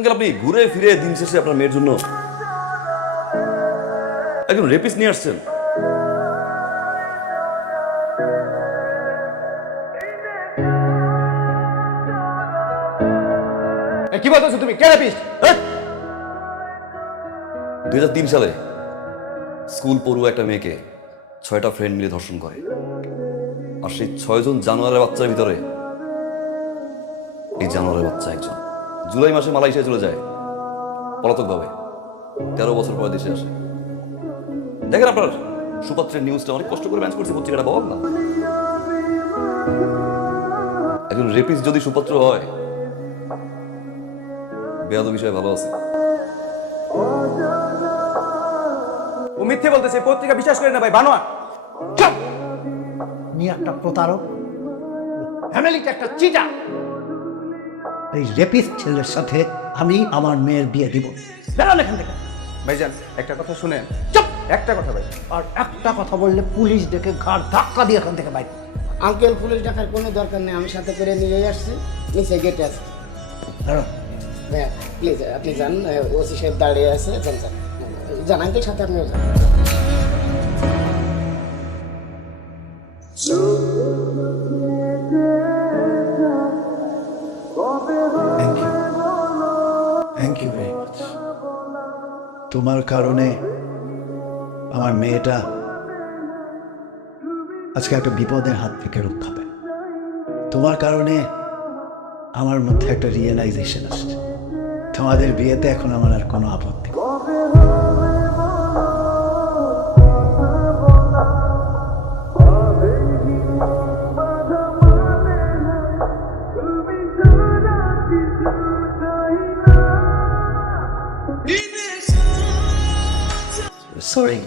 Uncle আপনি ঘুরে ফিরে দিন শেষে আপনার মেয়ের জন্য একজন রেপিস্ট নিয়ে আসছেন। কি বলতেছো তুমি? কে রেপিস্ট? 2003 সালে স্কুল পড়ুয়া একটা মেয়েকে 6টা ফ্রেন্ড মিলে ধর্ষণ করে, আর সেই 6 জন জানোয়ারের বাচ্চার ভিতরে এই জানোয়ারের বাচ্চা একজন। জুলাই মাসে মালয়েশিয়া চলে যায় পলাতকভাবে, 13 বছর পরে দেশে আসে। দেখেন আপনার সুপাত্রের নিউজটা অনেক কষ্ট করে ম্যানেজ করছে, পত্রিকাটা বল না। একজন রেপিস্ট যদি সুপাত্র হয়, বেয়াদ বিষয়ে ভালো আছে। ও মিথ্যে বলতেছে, পত্রিকা বিশ্বাস করে না ভাই, বানোয়া। চুপ! নি একটা প্রতারক, ফ্যামিলিতে একটা চিটা। এই রেপিস্ট ছেলের সাথে আমি আমার মেয়ের বিয়ে দিব। বেরোন এখান থেকে। ভাইজান একটা কথা শুনেন। চুপ! একটা কথা ভাই, আর একটা কথা বললে পুলিশ ডেকে ঘাড় ধাক্কা দিয়ে এখান থেকে বাইরে। আঙ্কেল পুলিশ ডাকার কোনো দরকার নেই, আমি সাথে করে নিয়ে আসছি, নিচে গেটে আছে। বেরোন। ভাইয়া প্লিজ আপনি যান, ওসি সাহেব দাঁড়িয়ে আছে, যান যান যান আঙ্কেল, সাথে আপনিও যান। Thank you very much. তোমার কারণে আমার মেয়েটা আজকে একটা বিপদের হাত থেকে রক্ষা পায়। তোমার কারণে আমার মধ্যে একটা রিয়েলাইজেশন আসছে, তোমাদের বিয়েতে এখন আমার আর কোনো আপত্তি নেই। Sorry.